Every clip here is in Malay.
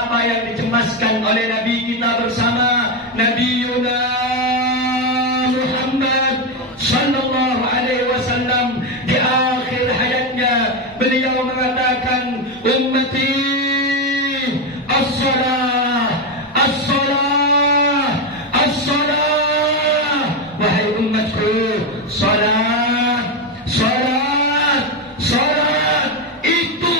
apa yang dicemaskan oleh Nabi kita bersama, Nabiuna Muhammad sallallahu alaihi wasallam. Di akhir hayatnya beliau mengatakan, ummati as-salah, as-salah, as-salah. Wahai umatku, salat, salat, salat. Itu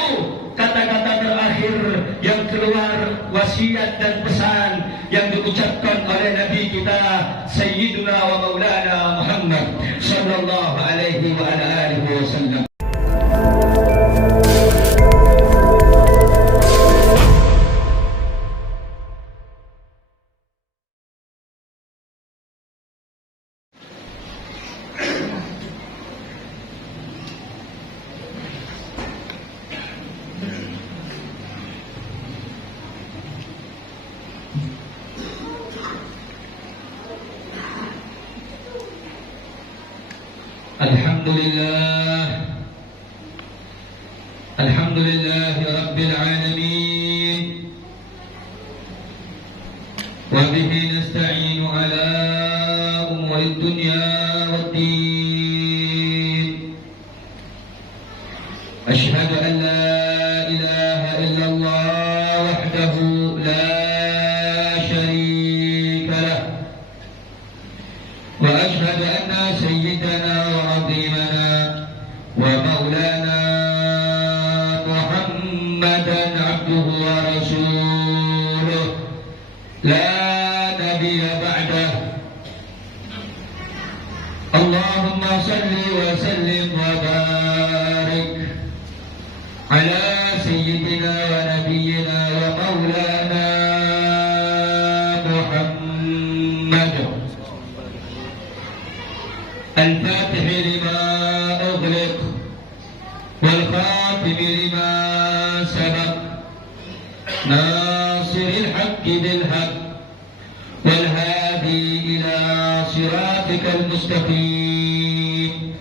kata-kata terakhir yang keluar, wasiat dan pesan yang diucapkan oleh Nabi kita Sayyiduna wa Maulana Muhammad sallallahu alaihi wa ala alihi wasallam. Alhamdulillah Rabbil Alamin, wa bihi nasta'inu ala umuri dunya waddin. Ashhadu an la ilaha illallah wahdahu la sharika lah, wa ashhadu anna sayyidana wa azimana wa maulana Muhammadan abduhu wa rasuluh la nabiyya ba'dah. Allahumma salli wa sallim wa barik ala sayyidina wa nabiyyina wa maulana Muhammad al-fatih lima ughliq wal khatim lima sabaq nasiril haqqi bil haqq wal hadi ila siratikal mustaqim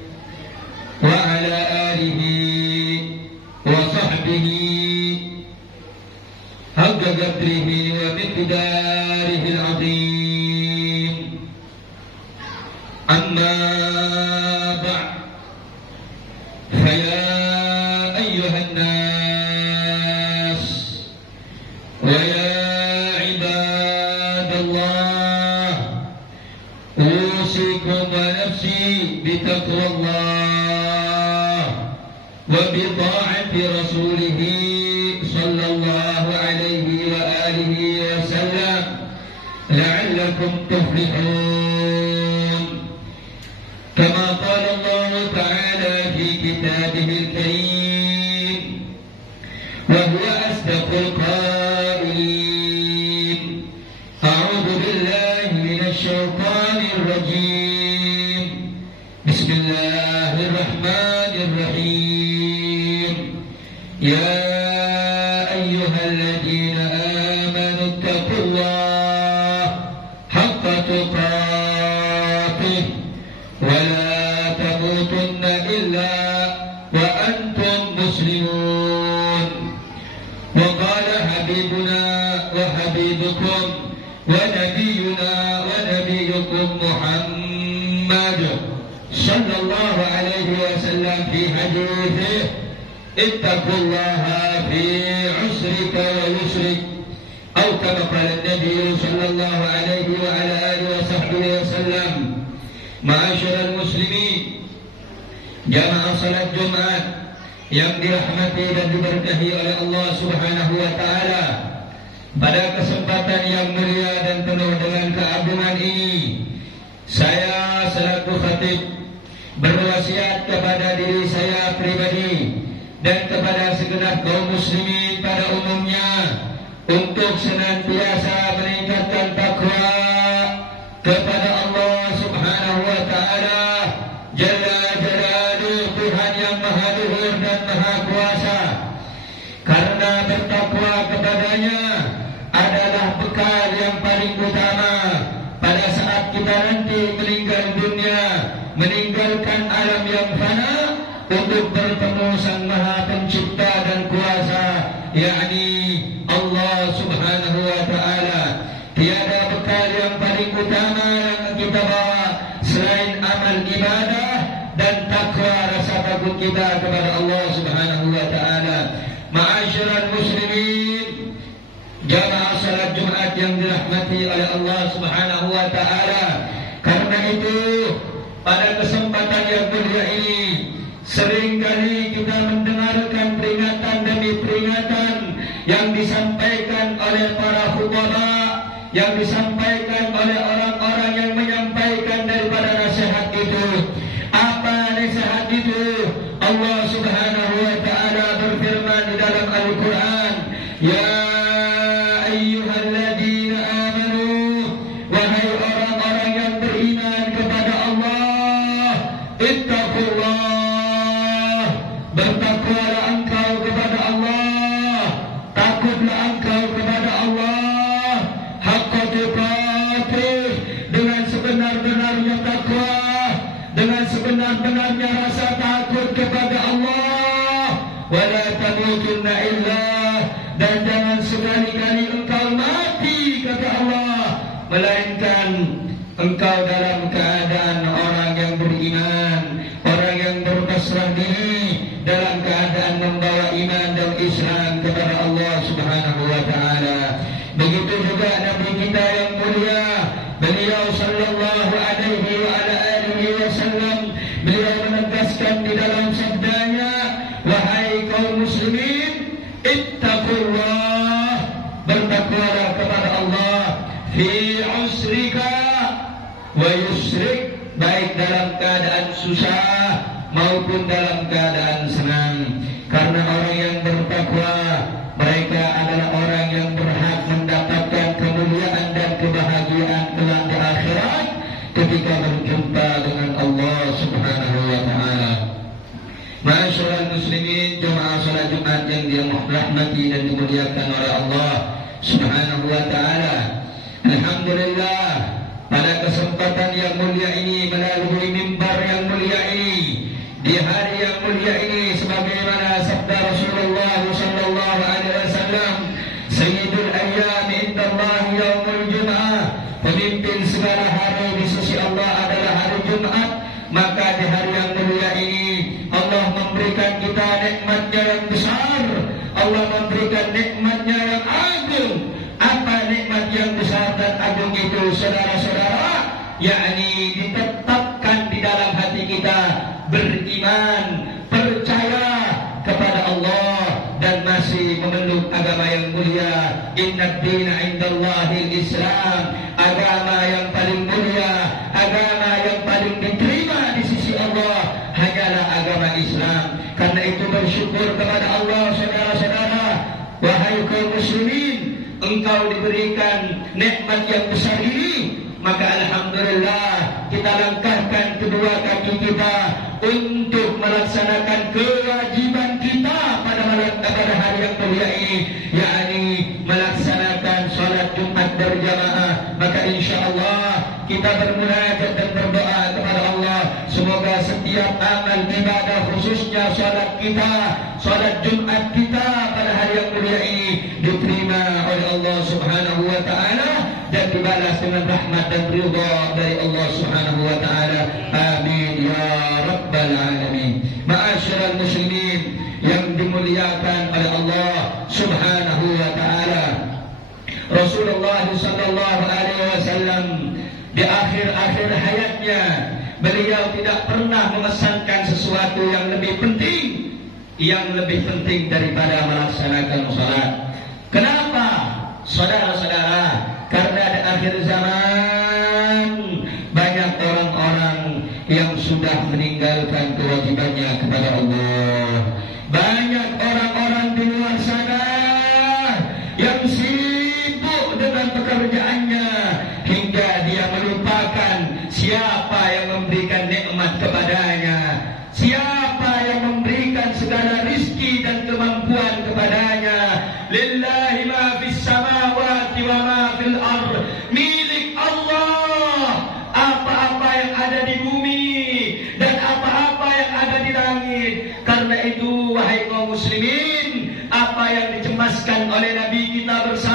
wa ala alihi wa sahbihi haqqa qadrihi wa miqdarihi al-azim. Amma ba'd, faya ayyuhan nas wa ya ibadallah, usikum wa nafsi bitaqwallah wa bita'ati rasulih sallallahu alaihi wa alihi wa sallam la'allakum tuflihun. كما قال الله تعالى في كتابه الكريم وهو أصدق القائلين: أعوذ بالله من الشيطان الرجيم، بسم الله الرحمن الرحيم. يا أيها الذين آمنوا اتقوا الله حق تقاته ولا تموتن إلا وأنتم مسلمون. وقال حبيبنا وحبيبكم ونبينا ونبيكم محمد صلى الله عليه وسلم في حديثه: اتقوا الله في عسرك ويسرك، أو كما قال النبي صلى الله عليه وعلى آله وصحبه وسلم. Ma'asyiral muslimin, jamaah salat Jumat yang dirahmati dan diberkahi oleh Allah Subhanahu wa taala. Pada kesempatan yang mulia dan penuh dengan keagungan ini, saya selaku khatib berwasiat kepada diri saya pribadi dan kepada segenap kaum muslimin pada umumnya untuk senantiasa meningkatkan takwa kepada Allah Subhanahu wa taala Jalla Jalaluhu, Tuhan yang maha luhur dan maha kuasa. Karena bertakwa kepadanya adalah bekal yang paling utama pada saat kita nanti meninggal dunia, meninggalkan alam yang fana untuk bertemu Sang Maha Pencipta dan Kuasa, yakni Allah Allah Subhanahu wa ta'ala. Tiada bekal yang paling utama yang kita bawa selain amal ibadah dan takwa, rasa takut kita kepada Allah Subhanahu wa ta'ala. Ma'asyiral muslimin, jamaah salat Jumat yang dirahmati oleh Allah Subhanahu wa ta'ala. Karena itu pada kesempatan yang mulia ini seringkali kita mendengarkan peringatan demi peringatan yang disampaikan oleh para khutbah, yang disampaikan oleh orang-orang yang menyampaikan daripada nasihat itu. Apa nasihat itu? Allah Subhanahu wa ta'ala berfirman di dalam Al-Quran, ya ayyuhalladzina amanu, wahai orang-orang yang beriman kepada Allah, ittaqullah, bertakwalah engkau kepada Allah, takutlah engkau kepada Allah, haqqa tuqatih, dengan sebenar-benarnya takwa, dengan sebenar-benarnya rasa takut kepada Allah. Wala tamutunna illa, dan jangan sekali-kali engkau mati, kata Allah, melainkan engkau dalam keadaan orang yang beriman, orang yang berpasrah diri, dalam keadaan membawa iman dan Islam kepada Allah Subhanahu wa ta'ala. Begitu juga Nabi kita yang mulia, beliau sallallahu alaihi wa ala alihi wasallam, beliau menegaskan di dalam sabdanya, wahai kaum muslimin, ittaqullah, bertakwalah kepada Allah, fi usrika wa yusrik, baik dalam keadaan susah maupun dalam keadaan senang. Karena orang yang bertakwa, mereka adalah orang yang berhak mendapatkan kemuliaan dan kebahagiaan kelak di akhirat ketika berjumpa dengan Allah Subhanahu wa ta'ala. Ma'asyiral muslimin, jemaah salat Jumat yang dirahmati dan dimuliakan oleh Allah Subhanahu wa ta'ala. Alhamdulillah, pada kesempatan yang mulia ini, melalui mimbar yang mulia ini, di hari yang mulia ini, sebagaimana sabda Rasulullah sallallahu alaihi wasallam, sayyidul ayyam indallah yaumul jum'ah, pemimpin segala hari di sisi Allah adalah hari Jumat. Maka di hari yang mulia ini Allah memberikan kita nikmatnya yang besar, Allah memberikan nikmatnya yang agung. Apa nikmat yang besar dan agung itu, saudara-saudara? Yakni ditetapkan di dalam hati kita beriman, percaya kepada Allah, dan masih memeluk agama yang mulia. Inna dina indallahil Islam, agama yang paling mulia, agama yang paling diterima di sisi Allah hanyalah agama Islam. Karena itu bersyukur kepada Allah, saudara-saudara. Wahai kaum muslimin, engkau diberikan nikmat yang besar ini, maka alhamdulillah kita langkahkan kedua kaki kita untuk melaksanakan kewajiban kita pada hari yang mulia ini, yakni melaksanakan salat Jumat berjamaah. Maka insyaallah kita bermunajat dan berdoa kepada Allah, semoga setiap amal ibadah, khususnya salat kita, salat Jumat kita pada hari yang mulia ini, diterima oleh Allah Subhanahu wa ta'ala dan dibalas dengan rahmat dan ridha dari Allah Subhanahu wa ta'ala. Amin ya rabbal alamin. Ma'asyiral muslimin yang dimuliakan oleh Allah Subhanahu wa ta'ala, Rasulullah sallallahu alaihi wasallam di akhir-akhir hayatnya, beliau tidak pernah memesankan sesuatu yang lebih penting daripada melaksanakan salat. Kenapa? Saudara-saudara, karena di akhir zaman banyak orang-orang yang sudah meninggalkan kewajibannya kepada Allah. Banyak orang-orang di luar sana yang sibuk dengan pekerjaannya hingga dia melupakan siapa yang memberikan nikmat kepadanya, siapa yang memberikan segala rizki dan kemampuan kepadanya. Lillahi ma fis samawati wa ma fil ard, milik Allah apa-apa yang ada di bumi dan apa-apa yang ada di langit. Karena itu wahai kaum muslimin, apa yang dicemaskan oleh Nabi kita bersama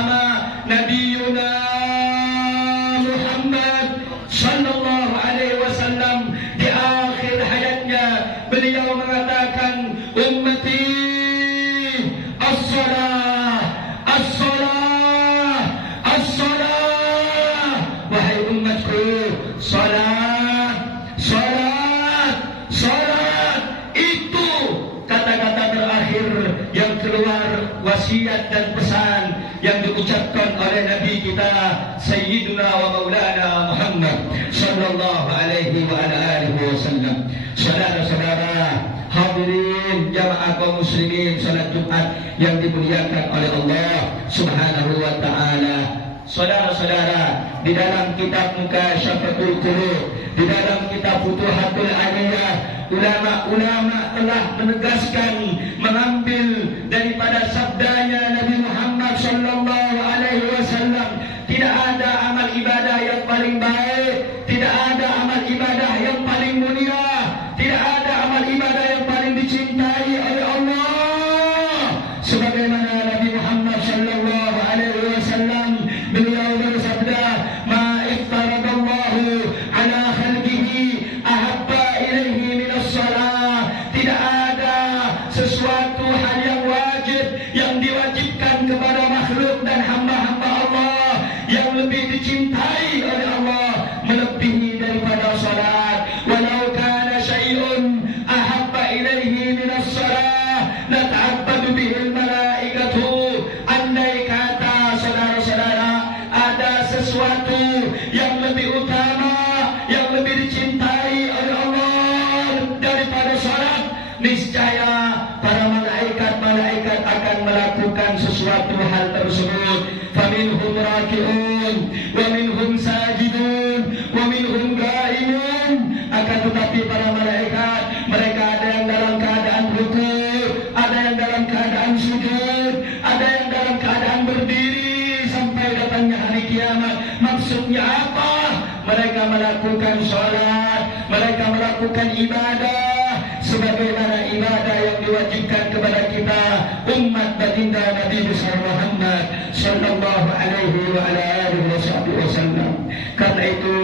yang diucapkan oleh Nabi kita Sayyiduna wa Maulana Muhammad sallallahu alaihi wa ala alihi wasallam. Saudara-saudara hadirin jamaah kaum muslimin salat Jumat yang dimuliakan oleh Allah Subhanahu wa taala. Saudara-saudara, di dalam kitab Mukasyafatul Qulub, di dalam kitab Futuhatul Aliyah, ulama-ulama telah menegaskan, mengambil daripada sabdanya Nabi Muhammad sallallahu alaihi wasallam, tidak ada amal ibadah yang paling baik, tidak ada amal ibadah yang paling mulia, tidak ada amal ibadah yang paling dicintai oleh Allah sebagaimana Nabi Muhammad sallallahu alaihi wasallam beliau bersabda, ma iftaradallahu ala khalqihi ahabba ilaihi minas salah. Tidak ada sesuatu hal yang wajib yang diwajibkan kepada makhluk dan hamba-hamba Allah yang lebih dicintai oleh Allah melebihi daripada salat. Walau kana syai'un ahabba ilaihi minas salah nata'abbadu bihil malaikatu. Andai kata saudara-saudara ada sesuatu yang lebih utama, yang lebih dicintai oleh Allah daripada salat, niscaya para malaikat-malaikat akan melakukan sesuatu hal tersebut. Faminhum raki'un wa minhum sajidun wa minhum qaimun. Akan tetapi para malaikat, mereka ada yang dalam keadaan rukuk, ada yang dalam keadaan sujud, ada yang dalam keadaan berdiri sampai datangnya hari kiamat. Maksudnya apa? Mereka melakukan salat, mereka melakukan ibadah sebagaimana ibadah yang diwajibkan kepada kita umat baginda Nabi besar Muhammad sallallahu alaihi wa ala alihi wasallam. Karena itu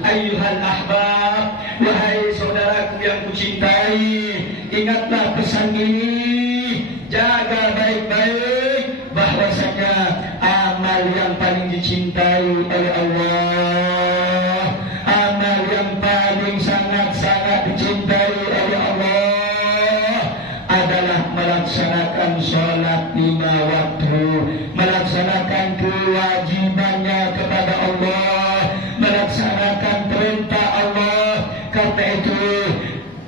ayyuhal ahbab, wahai saudaraku yang kucintai, ingatlah pesan ini, jaga baik-baik bahwasanya amal yang paling dicintai oleh Allah, amal yang paling sangat-sangat dicintai oleh Allah adalah melaksanakan sholat 5 waktu, melaksanakan kewajibannya kepada Allah, melaksanakan perintah Allah. Karena itu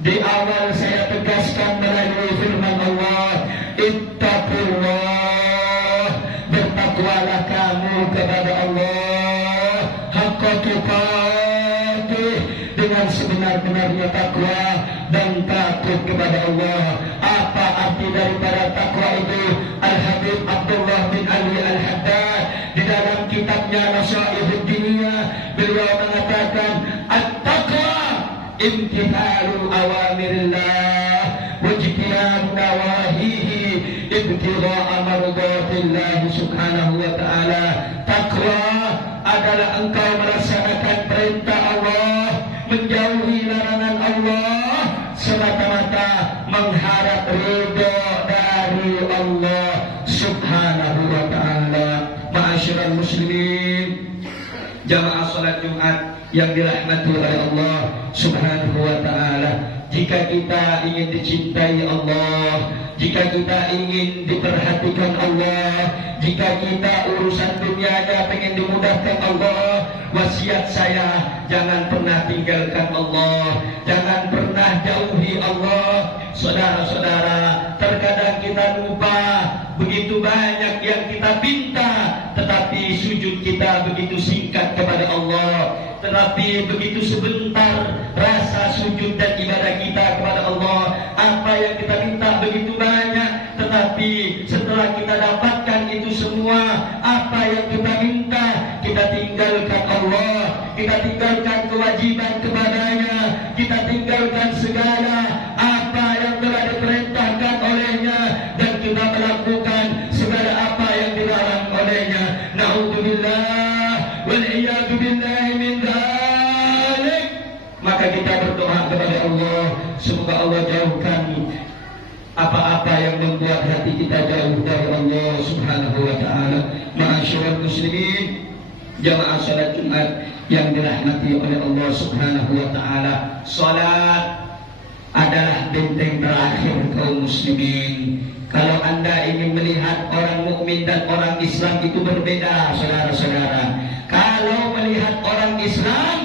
di awal saya tegaskan melalui firman Allah, ittaqullah, bertakwalah kamu kepada Allah haqqa tuqatih, dengan sebenar-benarnya takwa dan takut kepada Allah. Apa arti daripada takwa itu? Al-Habib Abdullah bin Ali Al-Haddad di dalam kitabnya Nasaihud Diniyah beliau mengatakan, at-taqwa imtithalul awamirillah wajtinabu nawahihi ibtigha'a mardatillah subhanahu wa ta'ala. Takwa adalah engkau melaksanakan perintah Allah, menjauhi larangan Allah, semata-mata mengharap ridha dari Allah subhanahu wa ta'ala. Ma'asyiral muslimin, jamaah salat Jumat yang dirahmati oleh Allah subhanahu wa ta'ala, jika kita ingin dicintai Allah, jika kita ingin diperhatikan Allah, jika kita urusan dunianya pengen dimudahkan Allah, wasiat saya, jangan pernah tinggalkan Allah, jangan pernah jauhi Allah. Saudara-saudara, terkadang kita lupa, begitu banyak yang kita minta, tetapi sujud kita begitu singkat kepada Allah, tetapi begitu sebentar rasa sujud dan ibadah kita kepada Allah. Apa yang kita minta begitu banyak, tetapi setelah kita dapatkan itu semua, apa yang kita minta, kita tinggalkan Allah, kita tinggalkan kewajiban kepadanya, kita tinggalkan segala apa yang telah diperintahkan olehnya, dan kita melakukan segala apa yang dilarang olehnya. Na'udzubillah wal iyadu billahi min dzalik. Maka kita berdoa kepada Allah, semoga Allah jauhkan apa-apa yang membuat hati kita jauh dari Allah subhanahu wa ta'ala. Ma'asyiral muslimin, jamaah salat Jumat yang dirahmati oleh Allah subhanahu wa ta'ala, salat adalah benteng terakhir kaum muslimin Kalau Anda ingin melihat orang mukmin dan orang Islam itu berbeda, saudara-saudara. Kalau melihat orang Islam,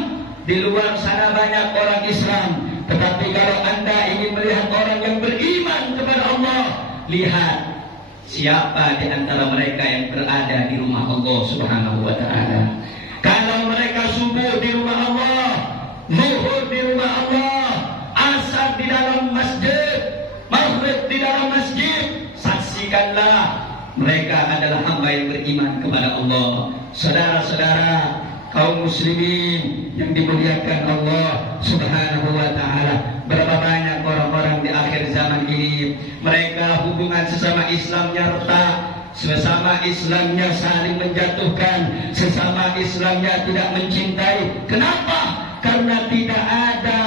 di luar sana banyak orang Islam. Tetapi kalau Anda ingin melihat orang yang beriman kepada Allah, lihat siapa di antara mereka yang berada di rumah Allah Subhanahu wa Ta'ala. Kalau mereka subuh di rumah Allah, zuhur di rumah Allah, asar di dalam masjid, maghrib di dalam masjid, saksikanlah mereka adalah hamba yang beriman kepada Allah. Saudara-saudara, kaum muslimin yang dimuliakan Allah Subhanahu wa Ta'ala, berapa banyak orang-orang di akhir zaman ini mereka hubungan sesama Islamnya retak, sesama Islamnya saling menjatuhkan, sesama Islamnya tidak mencintai. Kenapa? Karena tidak ada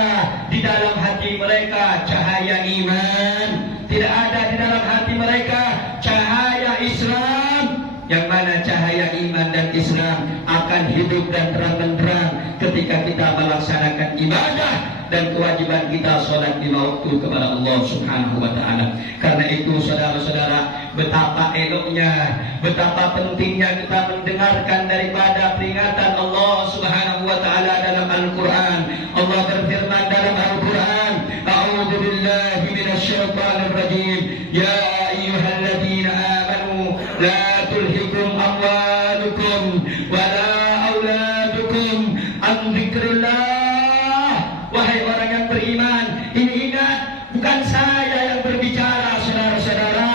di dalam hati mereka cahaya iman, tidak ada di dalam hati mereka cahaya Islam, yang mana cahaya iman dan Islam akan hidup dan terang benderang ketika kita melaksanakan ibadah dan kewajiban kita sholat lima waktu kepada Allah Subhanahu wa Ta'ala. Karena itu saudara-saudara, betapa eloknya, betapa pentingnya kita mendengarkan daripada peringatan Allah Subhanahu wa Ta'ala dalam Al-Quran. Allah berfirman dalam Al-Quran, A'udzu billahi minasyaitonir rajim, ya ayyuhalladzina amanu la tulhikum amwalukum wala auladukum an dzikrillah. Wahai orang yang beriman, ini ingat, bukan saya yang berbicara saudara-saudara,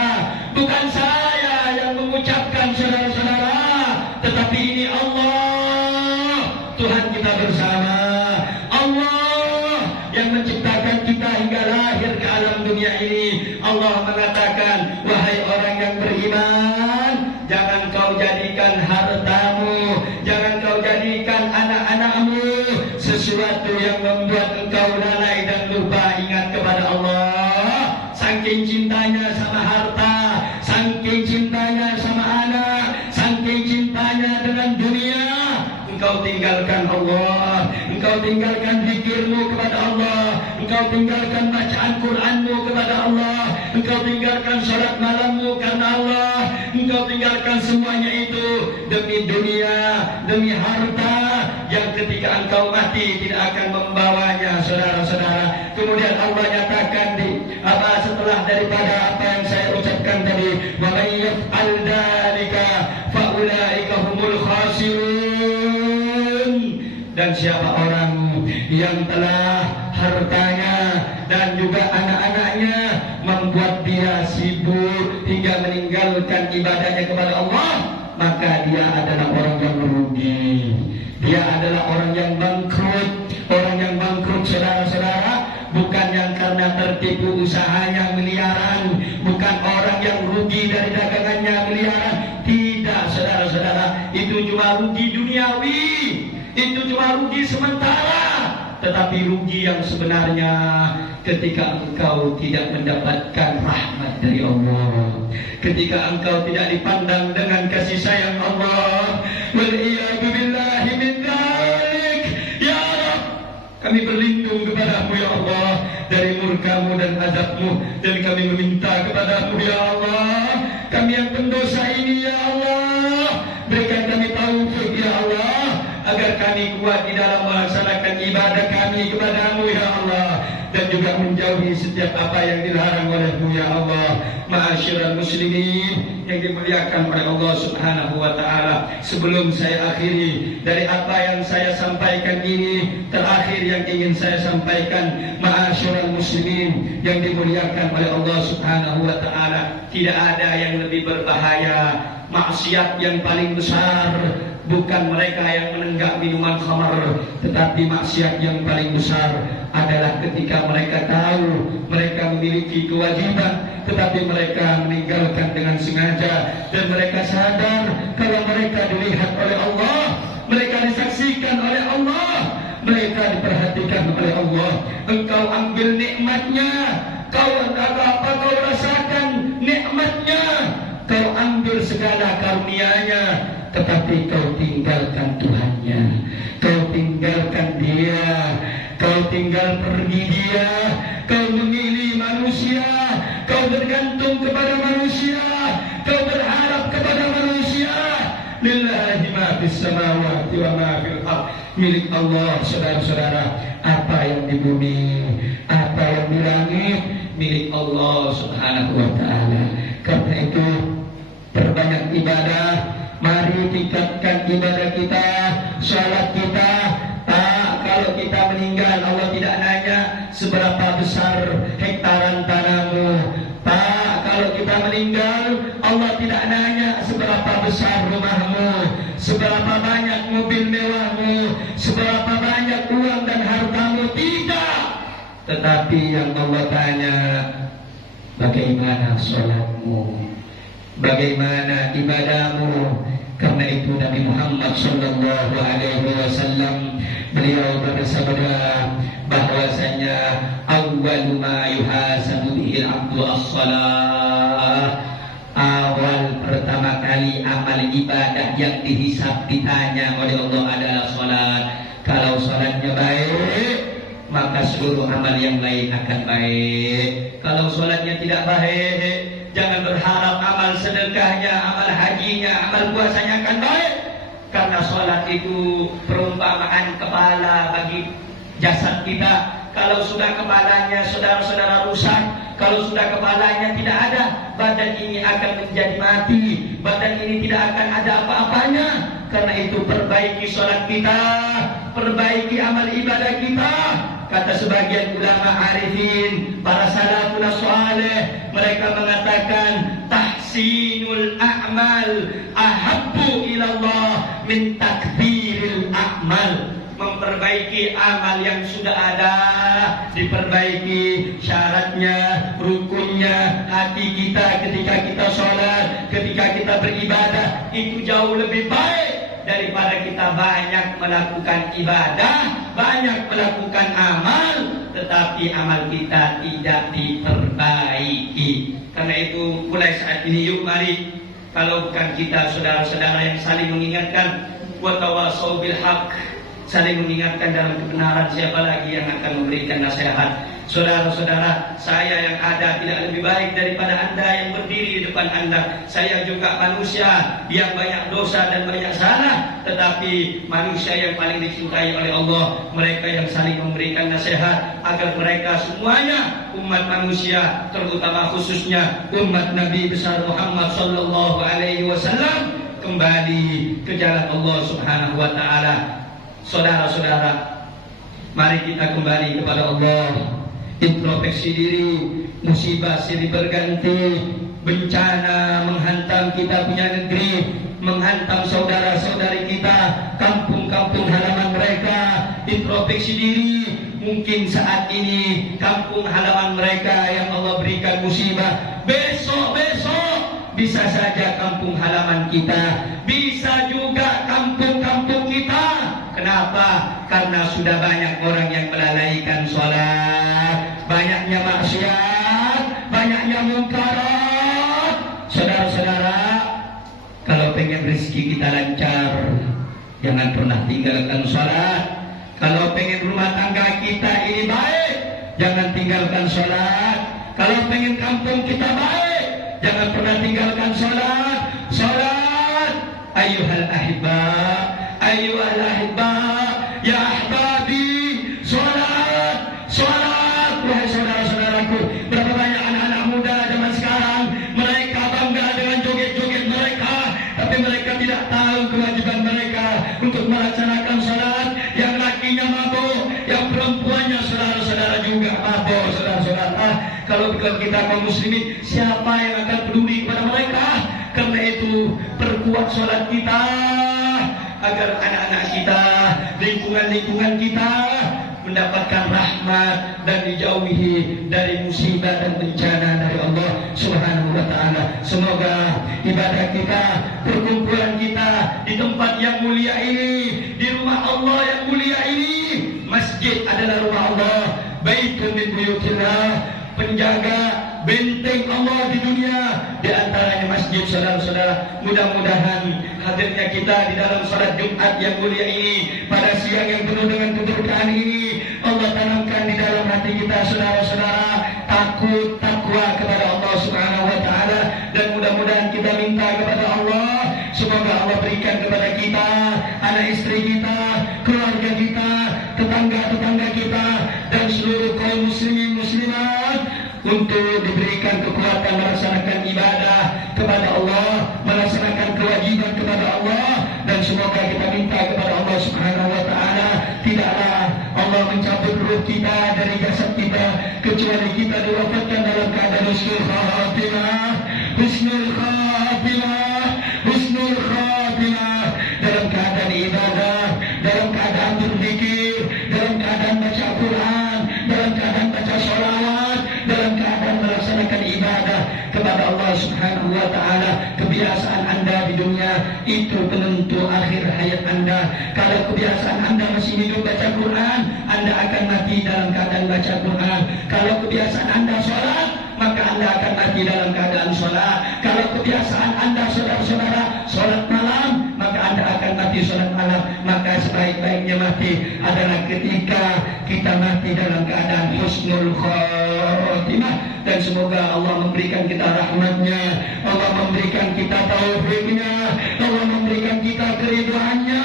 bukan saya yang mengucapkan saudara-saudara, tetapi ini Allah, Tuhan kita bersama, Allah yang menciptakan kita hingga lahir ke alam dunia ini. Allah mengatakan, wahai orang yang beriman, jangan kau jadikan hartamu, jangan kau jadikan anak-anakmu sesuatu yang membuat engkau lalai dan lupa ingat kepada Allah. Saking cintanya sama harta, saking cintanya sama anak, saking cintanya dengan dunia, engkau tinggalkan Allah, engkau tinggalkan zikirmu kepada Allah, engkau tinggalkan bacaan Quranmu kepada Allah, engkau tinggalkan salat malammu karena Allah, engkau tinggalkan semuanya itu demi dunia, demi harta yang ketika engkau mati tidak akan membawanya, saudara-saudara. Kemudian Allah nyatakan setelah daripada apa yang saya ucapkan tadi, wa may yaf'al dzalika fa ulaika humul khasirun. Dan siapa orang yang telah hartanya dan juga anak-anaknya membuat dia sibuk hingga meninggalkan ibadahnya kepada Allah, maka dia adalah orang yang merugi. Dia adalah orang yang bangkrut. Orang yang bangkrut, saudara-saudara, bukan yang karena tertipu usahanya miliaran, bukan orang yang rugi dari dagangannya miliaran. Tidak, saudara-saudara, itu cuma rugi duniawi, itu cuma rugi sementara. Tetapi rugi yang sebenarnya ketika engkau tidak mendapatkan rahmat dari Allah, ketika engkau tidak dipandang dengan kasih sayang Allah. Wal'iyadu billahi min dzalik. Ya Rabb, kami berlindung kepadamu ya Allah dari murkamu dan azabmu, dan kami meminta kepadamu ya Allah, kami yang pendosa ini ya Allah, berikan kami taufik ya Allah, agar kami kuat di dalam melaksanakan ibadah kami kepadamu ya Allah, dan juga menjauhi setiap apa yang dilarang olehmu ya Allah. Ma'asyiral muslimin yang dimuliakan oleh Allah Subhanahu wa Ta'ala, sebelum saya akhiri dari apa yang saya sampaikan ini, terakhir yang ingin saya sampaikan, ma'asyiral muslimin yang dimuliakan oleh Allah Subhanahu wa Ta'ala, tidak ada yang lebih berbahaya, maksiat yang paling besar bukan mereka yang menenggak minuman khamar, tetapi maksiat yang paling besar adalah ketika mereka tahu mereka memiliki kewajiban, tetapi mereka meninggalkan dengan sengaja, dan mereka sadar kalau mereka dilihat oleh Allah, mereka disaksikan oleh Allah, mereka diperhatikan oleh Allah. Engkau ambil nikmatnya, kau rasakan nikmatnya, kau ambil segala karunia-Nya, tetapi kau tinggalkan Tuhannya, kau tinggalkan Dia, kau tinggal pergi Dia, kau memilih manusia, kau kau bergantung kepada manusia, kau berharap kepada manusia. Lillahi ma fis samawati wa ma fil ardh. Milik Allah, saudara-saudara, apa yang di bumi, apa yang di langit, milik Allah Subhanahu wa taala. Karena itu perbanyak ibadah, mari tingkatkan ibadah kita, salat kita. Kalau kita meninggal, Allah tidak nanya seberapa besar hektaran tanahmu. Kalau kita meninggal, Allah tidak nanya seberapa besar rumahmu, seberapa banyak mobil mewahmu, seberapa banyak uang dan hartamu. Tidak. Tetapi yang Allah tanya, bagaimana sholatmu, bagaimana ibadahmu. Karena itu Nabi Muhammad sallallahu alaihi wasallam beliau bersabda bahwasanya awwalu ma yuhasabu bihi al-'abdu as-shalah. Awal pertama kali amal ibadah yang dihisab ditanya oleh Allah adalah salat. Kalau salatnya baik, maka seluruh amal yang lain akan baik. Kalau salatnya tidak baik, jangan berharap amal sedekahnya, amal hajinya, amal puasanya akan baik. Karena sholat itu perumpamaan kepala bagi jasad kita. Kalau sudah kepalanya saudara-saudara rusak, kalau sudah kepalanya tidak ada, badan ini akan menjadi mati. Badan ini tidak akan ada apa-apanya. Karena itu perbaiki sholat kita, perbaiki amal ibadah kita. Kata sebagian ulama arifin, para salafun saleh, mereka mengatakan tahsinul a'mal ahabbu ilallah min takbiril a'mal. Memperbaiki amal yang sudah ada, diperbaiki syaratnya, rukunnya, hati kita ketika kita sholat, ketika kita beribadah, itu jauh lebih baik daripada kita banyak melakukan ibadah, banyak melakukan amal, tetapi amal kita tidak diperbaiki. Karena itu mulai saat ini yuk mari, kalau bukan kita saudara-saudara yang saling mengingatkan, wa tawasau bil haq, saling mengingatkan dalam kebenaran, siapa lagi yang akan memberikan nasihat? Saudara-saudara, saya yang ada tidak lebih baik daripada Anda yang berdiri di depan Anda. Saya juga manusia yang banyak dosa dan banyak salah, tetapi manusia yang paling dicintai oleh Allah. Mereka yang saling memberikan nasihat agar mereka semuanya umat manusia, terutama khususnya umat Nabi besar Muhammad sallallahu alaihi wasallam, kembali ke jalan Allah Subhanahu wa taala. Saudara-saudara, mari kita kembali kepada Allah. Introspeksi diri, musibah silih berganti, bencana menghantam kita punya negeri, menghantam saudara-saudari kita, kampung-kampung halaman mereka. Introspeksi diri, mungkin saat ini kampung halaman mereka yang Allah berikan musibah, besok-besok bisa saja kampung halaman kita, bisa juga kampung-kampung kita. Kenapa? Karena sudah banyak orang yang melalaikan sholat, banyaknya maksiat, banyaknya mungkarat. Saudara-saudara, kalau pengen rezeki kita lancar, jangan pernah tinggalkan sholat. Kalau pengen rumah tangga kita ini baik, jangan tinggalkan sholat. Kalau pengen kampung kita baik, jangan pernah tinggalkan sholat. Sholat, ayyuhal ahibba, ayyuhal ahibba, ya ahbabi, sholat, sholat. Wahai saudara-saudaraku, berapa banyak anak-anak muda zaman sekarang, mereka bangga dengan joget-joget mereka, tapi mereka tidak tahu kewajiban mereka untuk melaksanakan sholat. Yang lakinya mabuk, yang perempuannya saudara-saudara juga mabuk. Saudara-saudara, kalau kita kaum muslimin, siapa yang akan peduli kepada mereka? Karena itu perkuat sholat kita, agar anak-anak kita, lingkungan-lingkungan kita mendapatkan rahmat dan dijauhi dari musibah dan bencana dari Allah Subhanahu wa taala. Semoga ibadah kita, perkumpulan kita di tempat yang mulia ini, di rumah Allah yang mulia ini. Masjid adalah rumah Allah, baitun min buyutillah, penjaga benteng Allah di dunia, di antaranya masjid. Saudara-saudara, mudah-mudahan hadirnya kita di dalam salat Jumat yang mulia ini, pada siang yang penuh dengan keberkahan ini, Allah tanamkan di dalam hati kita, saudara-saudara, takut, takwa kepada Allah semoga Allah berikan kepada kita, anak istri kita, keluarga kita, tetangga-tetangga kita, dan seluruh kaum muslimin muslimat untuk diberikan kekuatan melaksanakan ibadah kepada Allah, melaksanakan kewajiban kepada Allah, dan semoga kita minta kepada Allah Subhanahu wa taala, tidaklah Allah mencabut ruh kita dari jasad kita kecuali kita diwafatkan dalam keadaan husnul khatimah, husnul khatimah, husnul khatimah, dalam keadaan ibadah, dalam keadaan berzikir, dalam keadaan baca Quran, dalam keadaan baca sholawat, dalam keadaan melaksanakan ibadah kepada Allah Subhanahu wa taala. Kebiasaan Anda di dunia itu penentu akhir hayat Anda. Kalau kebiasaan Anda masih hidup baca Quran, Anda akan mati dalam keadaan baca Quran. Kalau kebiasaan Anda sholat, maka Anda akan mati dalam keadaan sholat. Kalau kebiasaan Anda, saudara-saudara, sholat malam, maka Anda akan mati sholat malam. Maka sebaik-baiknya mati adalah ketika kita mati dalam keadaan husnul khatimah. Dan semoga Allah memberikan kita rahmatnya, Allah memberikan kita taufiknya, Allah memberikan kita keridhaannya,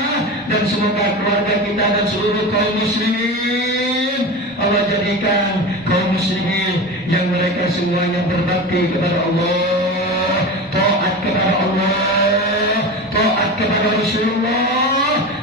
dan semoga keluarga kita dan seluruh kaum muslimin Allah jadikan kaum muslimin yang mereka semuanya berbakti kepada Allah, taat kepada Allah, taat kepada Rasulullah.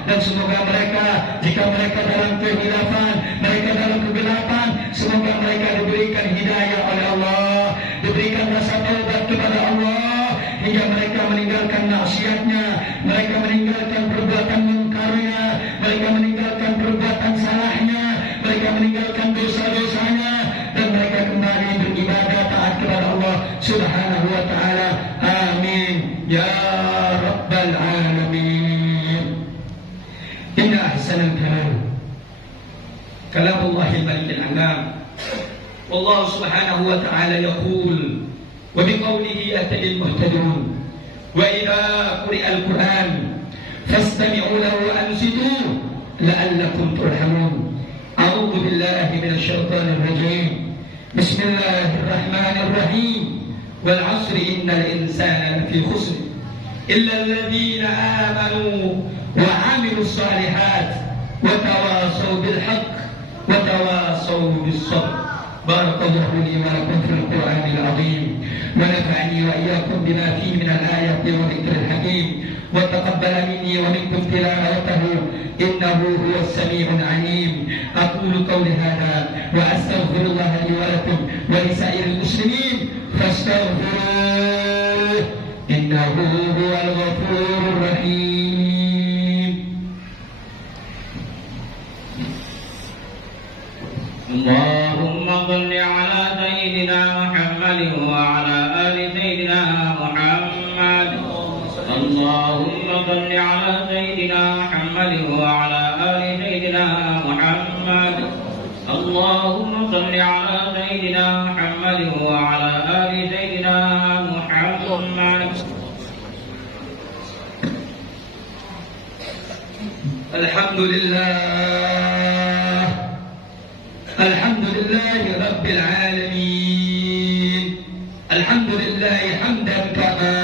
Dan semoga mereka, jika mereka dalam kehilafan, mereka dalam kegelapan, semoga mereka diberikan hidayah oleh Allah, diberikan rasa taubat kepada Allah, hingga mereka meninggalkan maksiatnya, mereka meninggalkan perbuatan mungkarnya, mereka meninggalkan perbuatan salahnya, mereka meninggalkan dosa-dosanya, dan mereka kembali beribadah taat kepada Allah Subhanahu wa taala. Amin ya rabbal alamin. Inna ahsanal kalam kalamullah al-malik al-alam. Wallahu subhanahu wa ta'ala yaqul wa biqawlihi yahtadi al-muhtadun wa idha quri'a al-Qur'an fastami'u lahu wa ansitu la'allakum turhamun. A'udzu billahi minasy syaithanir rajim. Bismillahir rahmanir rahim. Wal 'asri innal insana lafi khusr illa alladhina amanu وعملوا الصالحات وتواصوا بالحق وتواصوا بالصبر. بارك الله لي ولكم في القرآن العظيم ونفعني وإياكم بما فيه من الآيات والذكر الحكيم وتقبل مني ومنكم تلاوته إنه هو السميع العليم. أقول قولي هذا وأستغفر الله لي ولكم ولسائر المسلمين فاستغفروه إنه هو الغفور الرحيم. اللهم صل على سيدنا محمد وعلى آل سيدنا محمد. اللهم صل على سيدنا محمد وعلى آل سيدنا محمد. اللهم صل على سيدنا محمد وعلى آل سيدنا محمد. الحمد لله، الحمد لله رب العالمين، الحمد لله حمدا كما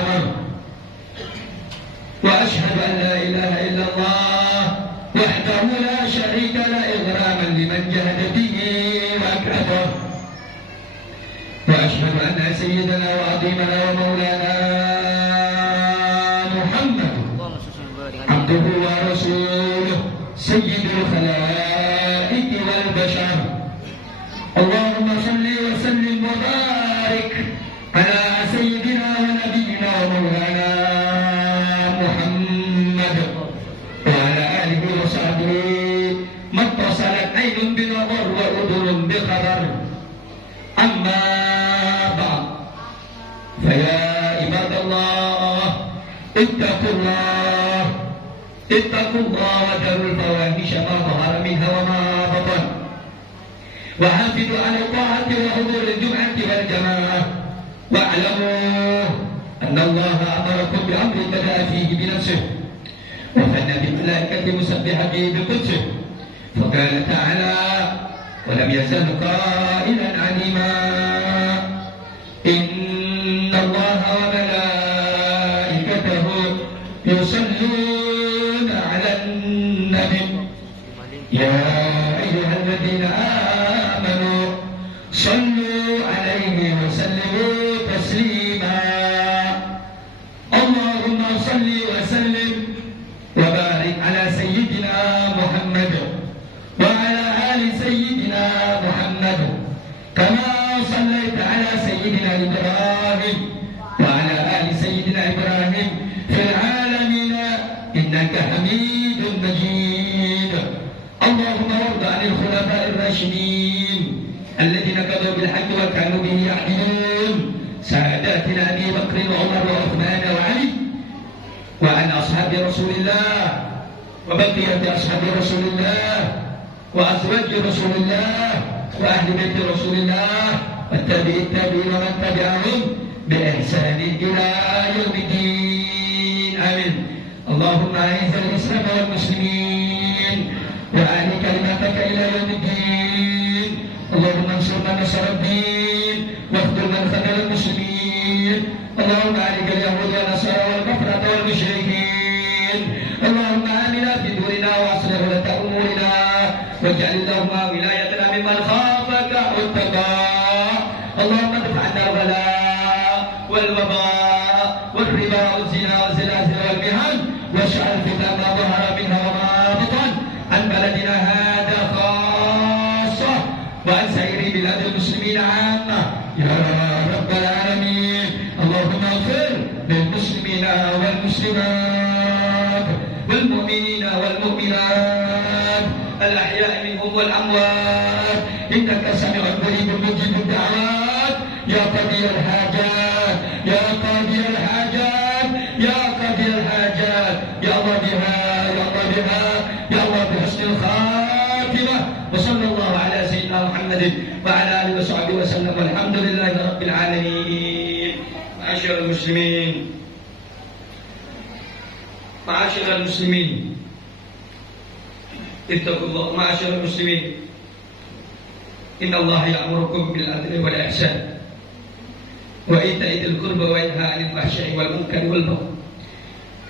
أمر، وأشهد أن لا إله إلا الله وحده لا شريك له إغراما لمن جهد به وأكرمه، وأشهد أن سيدنا وعظيمنا ومولانا محمد عبده ورسوله سيد الخلائق والبشر. اللهم صل وسلم وبارك على سيدنا ونبينا ومولانا محمد وعلى آله وصحبه ما اتصلت عين بنظر وأذن بخبر. أما بعد، فيا عباد الله اتقوا الله، اتقوا الله وذروا الفواحش ما ظهر منها وما بطن، وحافظوا على الطاعة وحضور الجمعة والجماعة، واعلموا أن الله أمركم بأمر بدأ فيه بنفسه وثنى بالملائكة مسبحة بقدسه، فقال تعالى: ولم يزل قائلا عليما إن الله وملائكته يصلون على النبي يا أيها الذين آمنوا صلوا عليه وسلموا تسليما اللهم صل وسلم وبارك على سيدنا محمد وعلى آل سيدنا محمد كما صليت على سيدنا إبراهيم وعلى آل سيدنا إبراهيم في العالمين إنك حميد مجيد اللهم وارض عن الخلفاء الراشدين الذين قضوا بالحق وكانوا به يعدلون ساداتنا أبي بكر وعمر وعثمان وعلي وعن أصحاب رسول الله وبقية أصحاب رسول الله وأزواج رسول الله وأهل بيت رسول الله والتابعين ومن تبعهم بإحسان إلى يوم الدين آمين اللهم أعز الإسلام والمسلمين وأعل كلمتك إلى يوم الدين اللهم انصر من نصر الدين واخذل من خذل المسلمين اللهم أعلك اليهود والنصارى والكفرة والمشركين اللهم آمنا في دورنا وأصلح ولاة أمورنا واجعل اللهم ولايتنا ممن خافك واتقاك اللهم ادفع عنا الغلاء والوباء والربا والزنا والزلازل والمهن واجعل فتنة ما ظهر منها وما بطن عن بلدنا هذا خاصة وعن سائر بلاد المسلمين عامة يا رب العالمين اللهم اغفر للمسلمين والمسلمات والمؤمنين والمؤمنات الأحياء منهم والأموات إنك سميع قريب مجيب الدعوات يا قاضي الحاجات يا قاضي الحاجات يا قاضي الحاجات يا الله بها يا الله بها يا الله بحسن الخاتمة وصلى الله على سيدنا محمد وعلى آله وصحبه وسلم والحمد لله رب العالمين معاشر المسلمين معاشر المسلمين اتقوا الله معاشر المسلمين إن الله يأمركم بالعدل والإحسان وإيتاء ذي القربى وينهى عن الفحشاء والمنكر والبغي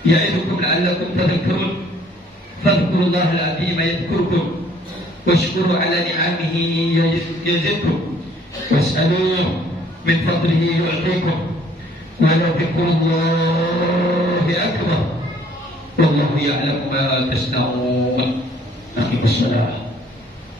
يعظكم لعلكم تذكرون فاذكروا الله العظيم يذكركم واشكروا على نعمه يزدكم واسألوه من فضله يعطيكم ولذكر الله أكبر والله يعلم ما تصنعون أقيموا الصلاة